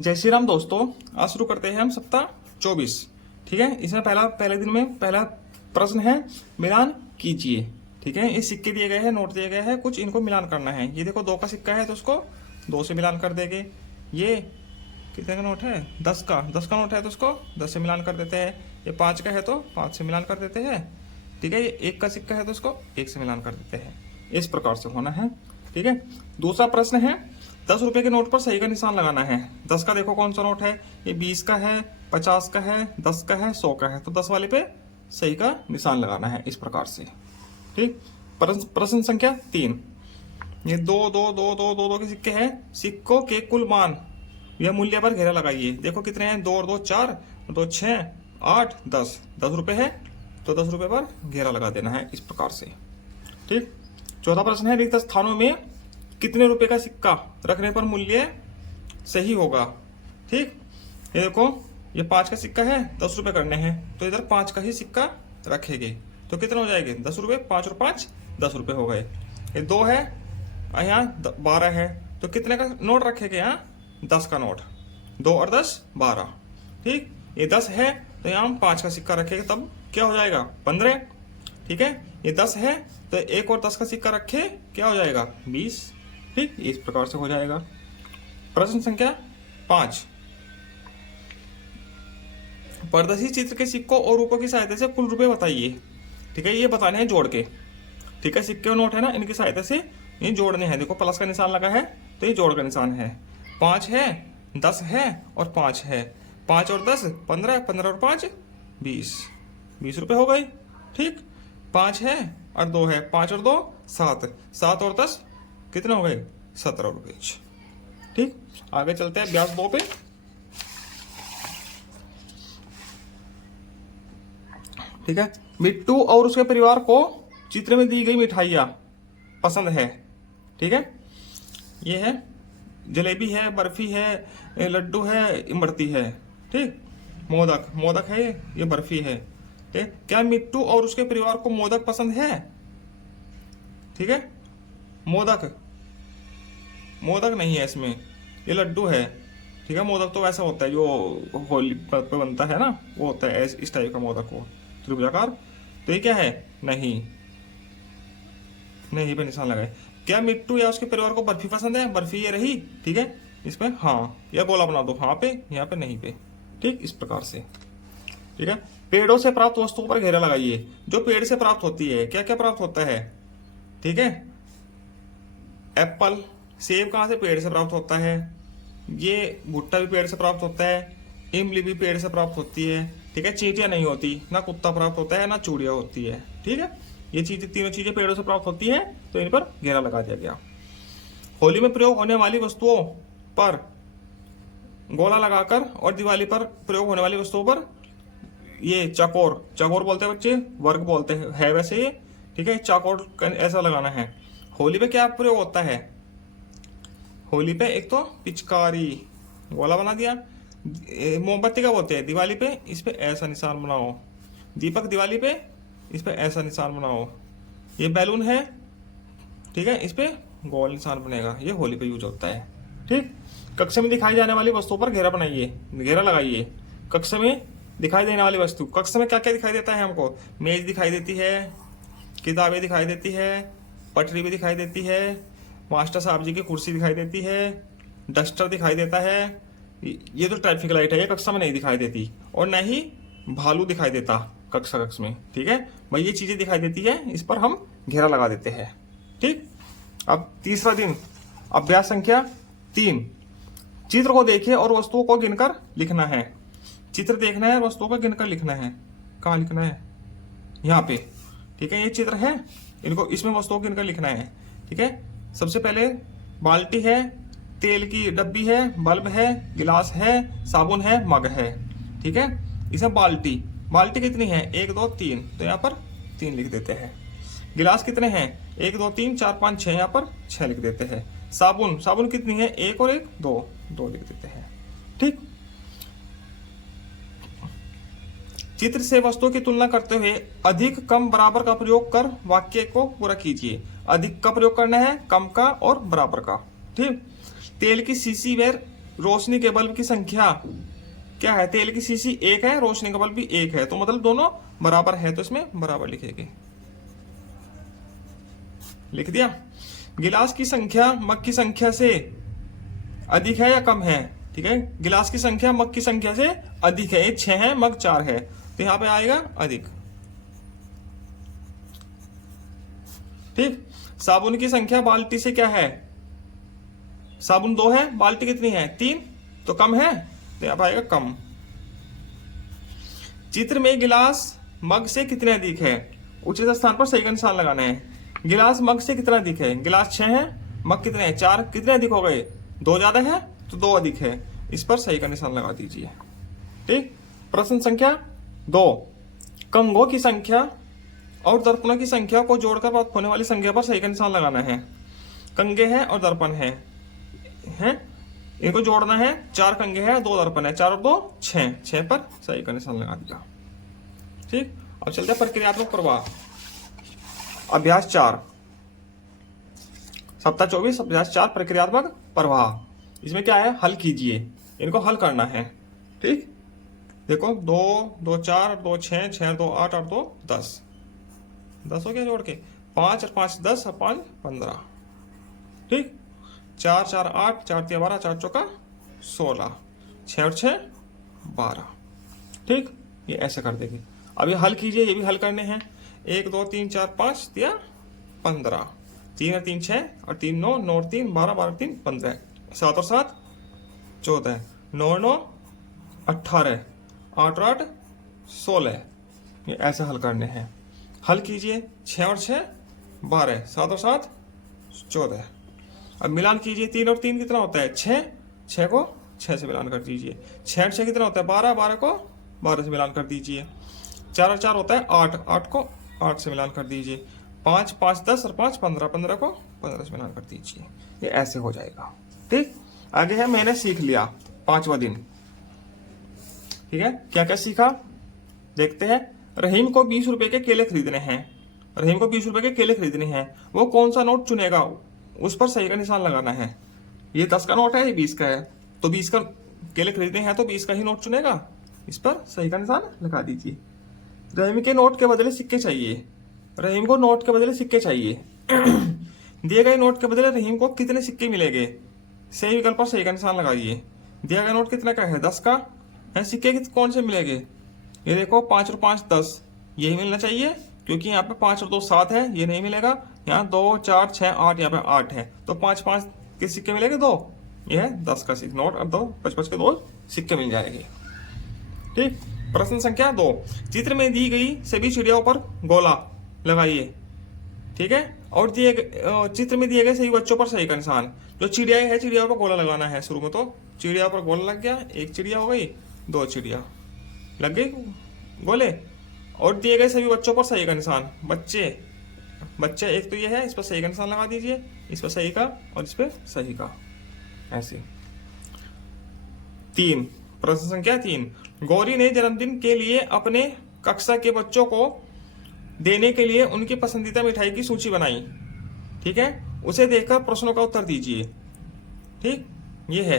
जय श्री राम दोस्तों। आज शुरू करते हैं हम सप्ताह 24। ठीक है, इसमें पहले दिन में पहला प्रश्न है मिलान कीजिए। ठीक है, ये सिक्के दिए गए हैं, नोट दिए गए हैं, कुछ इनको मिलान करना है। ये देखो 2 का सिक्का है तो उसको 2 से मिलान कर देंगे। ये कितने का नोट है? 10 का नोट है तो उसको 10 से मिलान कर देते हैं। ये 5 का है तो 5 से मिलान कर देते हैं। ठीक है, ये 1 का सिक्का है तो उसको 1 से मिलान कर देते हैं। इस प्रकार से होना है। ठीक है, दूसरा प्रश्न है 10 रुपए के नोट पर सही का निशान लगाना है। 10 का देखो कौन सा नोट है, ये 20 का है, 50 का है, 10 का है, 100 का है, तो 10 वाले पे सही का निशान लगाना है इस प्रकार से। ठीक, प्रश्न संख्या 3, ये दो के सिक्के हैं। सिक्कों के कुल मान या मूल्य पर घेरा लगाइए। देखो कितने हैं, 2 और 2 4, 2 6 8 10, 10 रुपए है तो 10 रुपए पर घेरा लगा देना है इस प्रकार से। ठीक, चौथा प्रश्न है रिक्त स्थानों में कितने रुपए का सिक्का रखने पर मूल्य सही होगा। ठीक, ये देखो ये 5 का सिक्का है, 10 रुपए करने हैं तो इधर 5 का ही सिक्का रखेंगे तो कितने हो जाएंगे 10 रुपए। 5 और 5 10 रुपए हो गए। ये 2 है, यहाँ 12 है तो कितने का नोट रखेंगे, यहाँ 10 का नोट। 2 और 10 12। ठीक, ये 10 है तो यहाँ हम 5 का सिक्का रखेंगे तब क्या हो जाएगा 15। ठीक है, ये 10 है तो 1 और 10 का सिक्का रखे क्या हो जाएगा 20। ठीक, इस प्रकार से हो जाएगा। प्रश्न संख्या 5, प्रदर्शित चित्र के सिक्कों और रूपों की सहायता से कुल रुपए बताइए। ठीक है, ये बताने हैं जोड़ के। ठीक है, सिक्के और नोट है ना, इनकी सहायता से ये जोड़ने हैं। देखो प्लस का निशान लगा है तो ये जोड़ का निशान है। 5 है, 10 है और 5 है। 5 और 10 15, 15 और 5 20, 20 रुपए हो गए। ठीक, 5 है और 2 है, 5 और 2 7, 7 और 10 कितने हो गए 17 रुपए। ठीक, आगे चलते हैं अभ्यास 2 पे। ठीक है, मिट्टू और उसके परिवार को चित्र में दी गई मिठाइयाँ पसंद है। ठीक है, ये है जलेबी है, बर्फी है, लड्डू है, इमरती है। ठीक, मोदक है, ये बर्फी है। ठीक, क्या मिट्टू और उसके परिवार को मोदक पसंद है? ठीक है, मोदक नहीं है इसमें, ये लड्डू है। ठीक है, मोदक तो वैसा होता है जो होली पे बनता है ना, वो होता है इस टाइप का मोदक हो, त्रिभुजाकार। तो ये क्या है, नहीं पे निशान लगाए। क्या मिट्टू या उसके परिवार को बर्फी पसंद है? बर्फी ये रही। ठीक है, इसमें हाँ या गोला बना दो, हाँ पे, यहाँ पे नहीं पे। ठीक, इस प्रकार से। ठीक है, पेड़ों से प्राप्त वस्तुओं पर घेरा लगाइए। जो पेड़ से प्राप्त होती है, क्या क्या प्राप्त होता है? ठीक है, एप्पल, सेब कहाँ से? पेड़ से प्राप्त होता है। ये भुट्टा भी पेड़ से प्राप्त होता है। इमली भी पेड़ से प्राप्त होती है। ठीक है, चींटियां नहीं होती, ना कुत्ता प्राप्त होता है, ना चूड़िया होती है। ठीक है, ये चीजें तीनों चीजें पेड़ों से प्राप्त होती हैं तो इन पर घेरा लगा दिया गया। होली में प्रयोग होने वाली वस्तुओं पर गोला लगाकर और दिवाली पर प्रयोग होने वाली वस्तुओं पर ये चकोर बोलते हैं बच्चे, वर्ग बोलते हैं वैसे ये। ठीक है, चकोर ऐसा लगाना है। होली पे क्या प्रयोग होता है? होली पे एक तो पिचकारी, गोला बना दिया। मोमबत्ती का बोलते हैं दिवाली पे, इस पे ऐसा निशान बनाओ। दीपक दिवाली पे, इस पे ऐसा निशान बनाओ। ये बैलून है, ठीक है, इस पे गोल निशान बनेगा। ये होली पे यूज होता है। ठीक, कक्षा में दिखाई जाने वाली वस्तुओं पर घेरा बनाइए, घेरा लगाइए। कक्षा में दिखाई देने वाली वस्तु, कक्षा में क्या क्या दिखाई देता है हमको? मेज दिखाई देती है, किताबें दिखाई देती है, पटरी भी दिखाई देती है, मास्टर साहब जी की कुर्सी दिखाई देती है, डस्टर दिखाई देता है। ये तो ट्रैफिक लाइट है, ये कक्षा में नहीं दिखाई देती। और न ही भालू दिखाई देता कक्षा में। ठीक है भाई, ये चीजें दिखाई देती है, इस पर हम घेरा लगा देते हैं। ठीक, अब तीसरा दिन अभ्यास संख्या 3, चित्र को देखिए और वस्तुओं को गिनकर लिखना है। चित्र देखना है, वस्तुओं को गिनकर लिखना है। कहाँ लिखना है? यहाँ पे। ठीक है, ये चित्र है, इनको इसमें वस्तुओं को गिनकर लिखना है। ठीक है, सबसे पहले बाल्टी है, तेल की डब्बी है, बल्ब है, गिलास है, साबुन है, मग है। ठीक है, इसमें बाल्टी कितनी है? 1 2 3, तो यहाँ पर 3 लिख देते हैं। गिलास कितने हैं? 1 2 3 4 5 6, यहाँ पर 6 लिख देते हैं। साबुन कितनी है? 1 और 1 2 लिख देते हैं। ठीक, चित्र से वस्तुओं की तुलना करते हुए अधिक कम बराबर का प्रयोग कर वाक्य को पूरा कीजिए। अधिक का प्रयोग करना है, कम का और बराबर का। ठीक, तेल की शीशी व रोशनी के बल्ब की संख्या क्या है? तेल की शीशी 1 है, रोशनी का बल्ब भी 1 है, तो मतलब दोनों बराबर है, तो इसमें बराबर लिखेंगे। लिख दिया। गिलास की संख्या मग की संख्या से अधिक है या कम है? ठीक है, गिलास की संख्या मग की संख्या से अधिक है। 6 है, मग 4 है, तो यहां पे आएगा अधिक। ठीक। साबुन की संख्या बाल्टी से क्या है? साबुन 2 है, बाल्टी कितनी है? 3, तो कम है, तो यहां पर आएगा कम। चित्र में गिलास मग से कितने अधिक है? उचित स्थान पर सही का निशान लगाना है। गिलास मग से कितना अधिक है? गिलास 6 है, मग कितने हैं? 4, कितने अधिक हो गए? 2 ज्यादा है, तो 2 अधिक है, इस पर सही का निशान लगा दीजिए। ठीक। प्रश्न संख्या 2, कंघों की संख्या और दर्पणों की संख्या को जोड़कर प्राप्त होने वाली संख्या पर सही का निशान लगाना है। कंघे हैं और दर्पण है, इनको जोड़ना है। 4 कंघे हैं, 2 दर्पण है, 4 और 2 6, 6 पर सही का निशान लगा दिया। ठीक। अब चलते हैं प्रक्रियात्मक प्रवाह। अभ्यास 4, सप्ताह 24, अभ्यास 4, प्रक्रियात्मक प्रवाह। इसमें क्या है? हल कीजिए, इनको हल करना है। ठीक। देखो 2 2 4 2 6 6 2 8 8 2 10, 10 हो गया जोड़ के। 5 और 5 10 और 5 15। ठीक। 4 4 8, 4 3 12, 4 चौका 16, 6 और 6 12। ठीक। ये ऐसे कर देंगे। अब ये हल कीजिए, ये भी हल करने हैं। 1 2 3 4 5 दिया 15, 3 और 3 6 और 3 9, 9 और 3 12, 12 और 3 15, 7 और 7 14, 9 और 9 18, 8 और 8 16। ये ऐसे हल करने हैं। हल कीजिए। 6 और 6 12, 7 और 7 14। अब मिलान कीजिए। 3 और 3 कितना होता है? 6, 6 को 6 से मिलान कर दीजिए। 6 और 6 कितना होता है? 12, 12 को 12 से मिलान कर दीजिए। 4 और 4 होता है 8, 8 को 8 से मिलान कर दीजिए। 5 5 10 और 5 15, 15 को 15 से मिलान कर दीजिए। ये ऐसे हो जाएगा। ठीक। आगे है मैंने सीख लिया, 5वां दिन। ठीक है, क्या क्या सीखा देखते हैं। रहीम को 20 रुपए के केले खरीदने हैं। रहीम को 20 रुपए के केले खरीदने हैं। वो कौन सा नोट चुनेगा? उस पर सही का निशान लगाना है। ये 10 का नोट है, ये 20 का है, तो 20 का केले खरीदने हैं तो 20 का ही नोट चुनेगा। इस पर सही का निशान लगा दीजिए। रहीम के नोट के बदले सिक्के चाहिए। रहीम को नोट के बदले सिक्के चाहिए। दिए गए नोट के बदले रहीम को कितने सिक्के मिलेंगे? सही विकल्प पर सही का निशान लगाइए। दिया गया नोट कितने का है? 10 का है। सिक्के कौन से मिलेंगे? ये देखो 5 और 5 10, यही मिलना चाहिए, क्योंकि यहाँ पे 5 और 2 7 है, ये नहीं मिलेगा। यहाँ 2 4 6 8, यहाँ पे 8 है, तो 5 5 के सिक्के मिलेंगे 2। ये है 10 का नोट, और 2 5 के 2 सिक्के मिल जाएंगे। ठीक। प्रश्न संख्या 2, चित्र में दी गई सभी चिड़ियाओं पर गोला लगाइए। ठीक है, और चित्र में दिए गए सभी बच्चों पर सही का निशान। जो चिड़िया है, चिड़ियाओं पर गोला लगाना है। शुरू में तो चिड़िया पर गोला लग गया, 1 चिड़िया हो गई, 2 चिड़िया लग गई गोले। और दिए गए सभी बच्चों पर सही का निशान। बच्चे एक तो ये है, इस पर सही का निशान लगा दीजिए, इस पर सही का और इस पर सही का, ऐसे। 3, प्रश्न संख्या 3, गौरी ने जन्मदिन के लिए अपने कक्षा के बच्चों को देने के लिए उनकी पसंदीदा मिठाई की सूची बनाई। ठीक है, उसे देखकर प्रश्नों का उत्तर दीजिए। ठीक, ये है।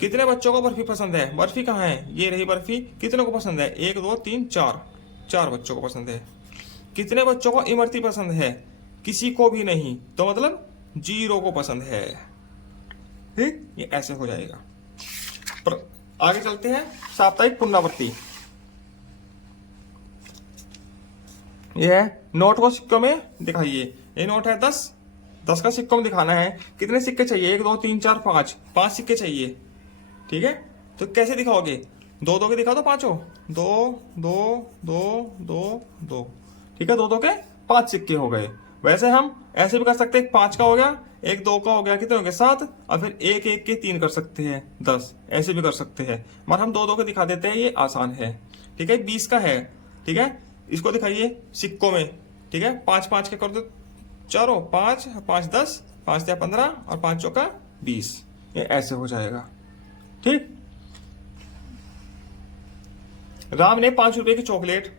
कितने बच्चों को बर्फी पसंद है? बर्फी कहाँ है? ये रही बर्फी। कितनों को पसंद है? 1 2 3 4, 4 बच्चों को पसंद है। कितने बच्चों को इमरती पसंद है? किसी को भी नहीं, तो मतलब 0 को पसंद है। ठीक, ये ऐसे हो जाएगा। आगे चलते हैं। साप्ताहिक पुनरावृत्ति। ये है, नोट को सिक्कों में दिखाइए। ये नोट है 10, 10 का सिक्कों में दिखाना है। कितने सिक्के चाहिए? 1 2 3 4 5, 5 सिक्के चाहिए। ठीक है, तो कैसे दिखाओगे? 2 2 के दिखा दो, 5 2 2 2 2 2। ठीक है, 2 2 के 5 सिक्के हो गए। वैसे हम ऐसे भी कर सकते हैं, 5 का हो गया, 1 2 का हो गया, कितने हो गए? 7, और फिर 1 1 के 3 कर सकते हैं, 10। ऐसे भी कर सकते हैं, मगर हम 2 2 के दिखा देते हैं, ये आसान है। ठीक है, 20 का है। ठीक है, इसको दिखाइए सिक्कों में। ठीक है, 5 5 के कर दो चारों, 5 5 10, 5 या 15 और 5 चौका 20। ये ऐसे हो जाएगा। ठीक। राम ने 5 रुपए की चॉकलेट,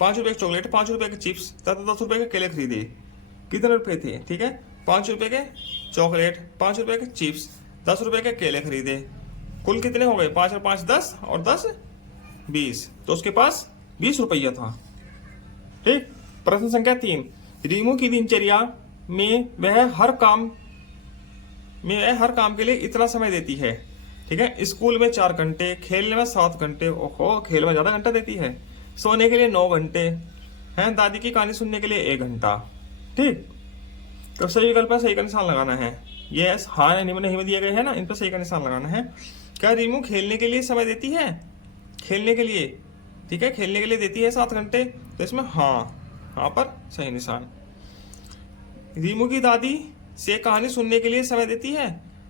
5 रुपए की चॉकलेट, 5 रुपए के चिप्स तथा 10 रुपए के केले खरीदे। कितने रुपए थे? ठीक है, 5 रुपए के चॉकलेट, 5 रुपए के चिप्स, 10 रुपए के केले खरीदे। कुल कितने हो गए? 5 और 5 10 और 10 20। तो उसके पास 20 रुपया था। ठीक। प्रश्न संख्या 3, रीमू की दिनचर्या में वह हर काम के लिए इतना समय देती है। ठीक है। स्कूल में 4 घंटे, खेलने में 7 घंटे, ओहो खेल में ज्यादा घंटा देती है, सोने के लिए 9 घंटे हैं, दादी की कहानी सुनने के लिए 1 घंटा। ठीक। तो सही विकल्प पर सही का निशान लगाना है। ये हाँ नहीं में दिए गए हैं ना, इन पर सही का निशान लगाना है। क्या रीमू खेलने के लिए समय देती है? खेलने के लिए, ठीक है, खेलने के लिए देती है 7 घंटे, तो इसमें हाँ पर सही निशान। रीमू की दादी से कहानी सुनने के लिए समय देती है।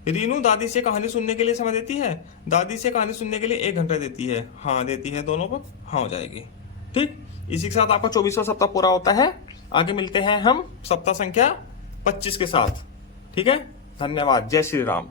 रीनू दादी से कहानी सुनने के लिए समय देती है, दादी से कहानी सुनने के लिए 1 घंटा देती है, हाँ देती है, दोनों पर हाँ हो जाएगी। ठीक। इसी के साथ आपका 24वां सप्ताह पूरा होता है। आगे मिलते हैं हम सप्ताह संख्या 25 के साथ। ठीक है। धन्यवाद। जय श्री राम।